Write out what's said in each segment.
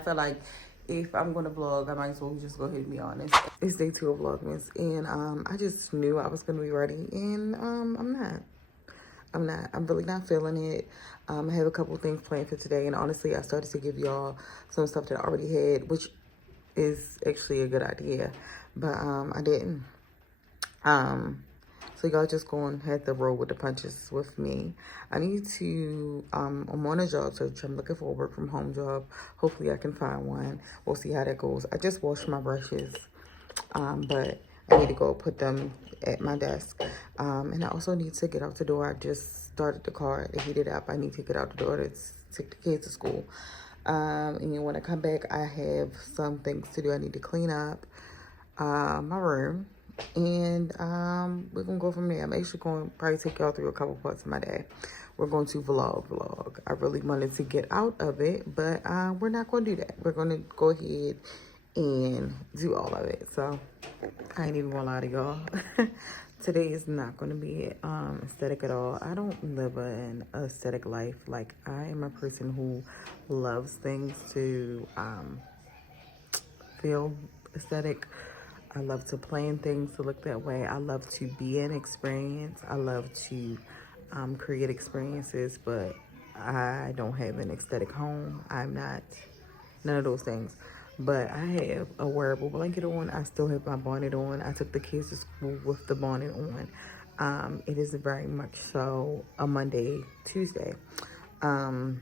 I feel like if I'm gonna vlog, I might as well just go ahead and be honest. It's day 2 of Vlogmas, and I just knew I was gonna be ready, and I'm not. I'm really not feeling it. I have a couple things planned for today, and honestly, I started to give y'all some stuff that I already had, which is actually a good idea, but I didn't. So y'all just going to have to roll with the punches with me. I need to, I'm on a job search. I'm looking for a work from home job. Hopefully I can find one. We'll see how that goes. I just washed my brushes, but I need to go put them at my desk. And I also need to get out the door. I just started the car to heat it up. I need to get out the door to take the kids to school. And then when I come back, I have some things to do. I need to clean up my room. And we're gonna go from there. I'm actually going to probably take y'all through a couple parts of my day. We're going to vlog. I really wanted to get out of it, but we're not going to do that. We're going to go ahead and do all of it. So I ain't even gonna lie to y'all. Today is not going to be aesthetic at all. I don't live an aesthetic life. Like, I am a person who loves things to feel aesthetic. I love to plan things to look that way. I love to be an experience. I love to create experiences, but I don't have an aesthetic home. I'm not none of those things. But I have a wearable blanket on. I still have my bonnet on. I took the kids to school with the bonnet on. It is very much so a Monday, Tuesday. And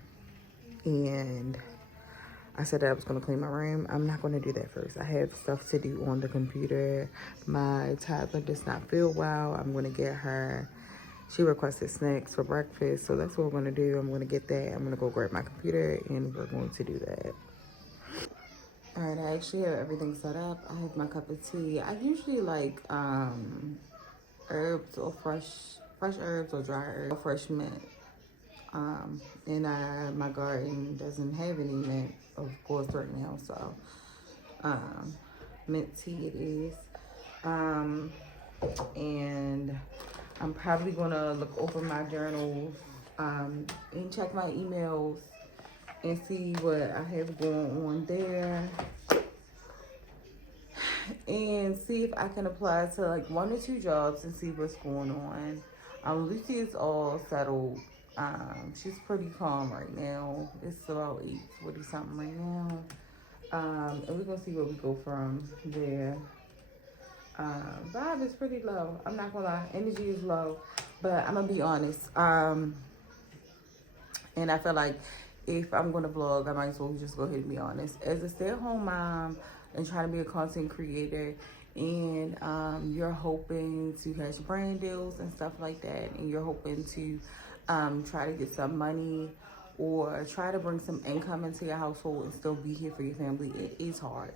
I said that I was going to clean my room. I'm not going to do that first. I have stuff to do on the computer. My toddler does not feel well. I'm going to get her. She requested snacks for breakfast, so that's what we're going to do. I'm going to get that. I'm going to go grab my computer, and we're going to do that. All right, I actually have everything set up. I have my cup of tea. I usually like herbs or fresh herbs or dry herbs, or fresh mint. And my garden doesn't have any mint, of course, right now, so mint tea it is. And I'm probably gonna look over my journals and check my emails and see what I have going on there, and see if I can apply to like 1 or 2 jobs and see what's going on. Lucy is all settled. She's pretty calm right now. It's about 8:40 something right now. And we're gonna see where we go from there. Vibe is pretty low. I'm not gonna lie, energy is low, but I'm gonna be honest. And I feel like if I'm gonna vlog, I might as well just go ahead and be honest. As a stay-at-home mom and trying to be a content creator, and you're hoping to catch brand deals and stuff like that, and you're hoping to try to get some money or try to bring some income into your household and still be here for your family, it is hard.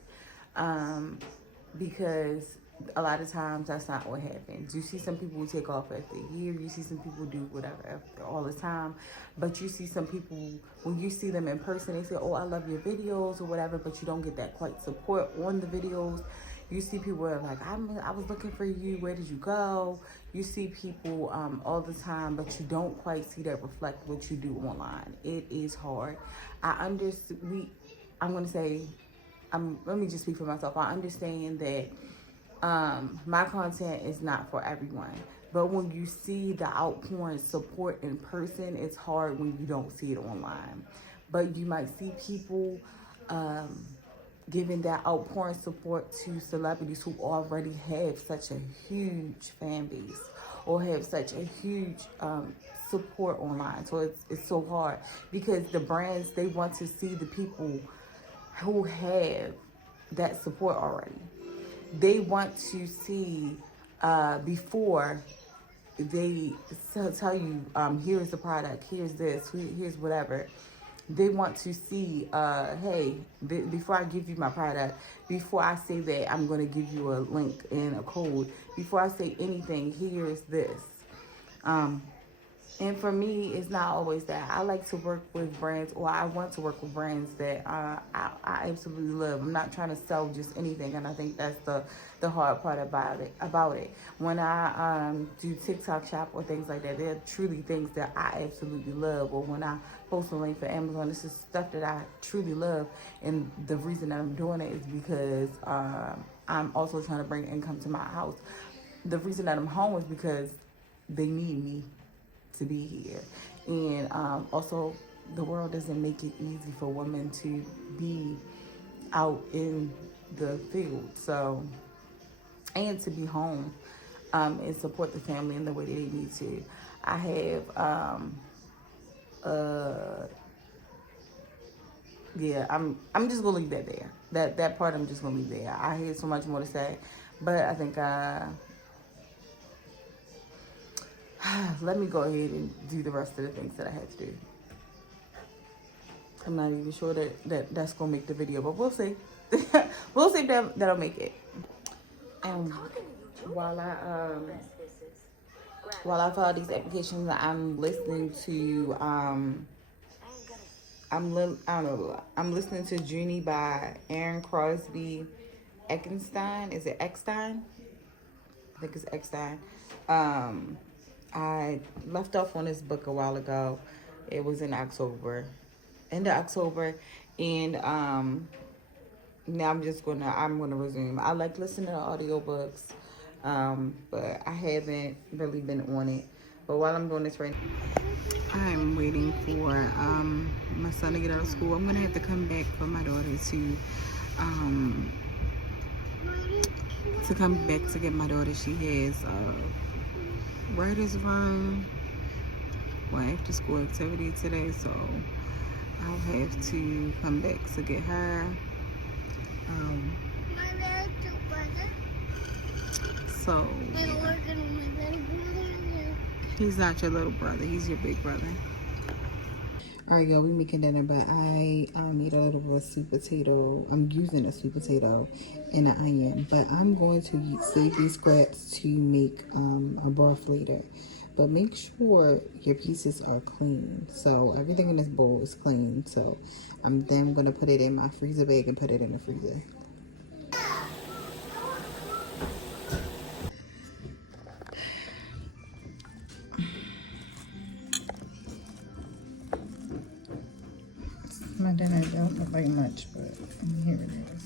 Because a lot of times that's not what happens. You see some people who take off after a year. You see some people do whatever after all the time. But you see some people, when you see them in person, they say, oh, I love your videos or whatever, but you don't get that quite support on the videos. You see people who are like, I was looking for you. Where did you go? You see people all the time, but you don't quite see that reflect what you do online. It is hard. I'm going to say, let me just speak for myself. I understand that my content is not for everyone. But when you see the outpouring support in person, it's hard when you don't see it online. But you might see people giving that outpouring support to celebrities who already have such a huge fan base or have such a huge support online. So it's so hard because the brands, they want to see the people who have that support already. They want to see before they tell you, here's the product, here's this, here's whatever. They want to see, hey, before I give you my product, before I say that I'm going to give you a link and a code, before I say anything, here's this. And for me, it's not always that. I like to work with brands, or I want to work with brands that I absolutely love. I'm not trying to sell just anything, and I think that's the hard part about it. When I do TikTok shop or things like that, they're truly things that I absolutely love. Or when I post a link for Amazon, this is stuff that I truly love, and the reason that I'm doing it is because I'm also trying to bring income to my house. The reason that I'm home is because they need me to be here. And also, the world doesn't make it easy for women to be out in the field. So, and to be home and support the family in the way that they need to. I have, yeah, I'm just gonna leave that there. That part I'm just gonna leave there. I had so much more to say, but I think let me go ahead and do the rest of the things that I had to do. I'm not even sure that's gonna make the video, but we'll see. We'll see if that'll make it. And while I fill out these applications, I'm listening to I'm listening to Junie by Aaron Crosby Eckstein. Is it Eckstein? I think it's Eckstein. I left off on this book a while ago. It was in October, end of October, and now I'm gonna resume. I like listening to audiobooks, but I haven't really been on it. But while I'm doing this right now, I'm waiting for my son to get out of school. I'm gonna have to come back for my daughter to come back to get my daughter. She has writer's room, after school activity today, so I'll have to come back to get her. So yeah. He's not your little brother, he's your big brother. Alright, y'all, we making dinner, but I need a little bit of sweet potato. I'm using a sweet potato and an onion, but I'm going to save these scraps to make a broth later. But make sure your pieces are clean. So everything in this bowl is clean. So I'm then going to put it in my freezer bag and put it in the freezer. My dinner don't look like much, but here it is.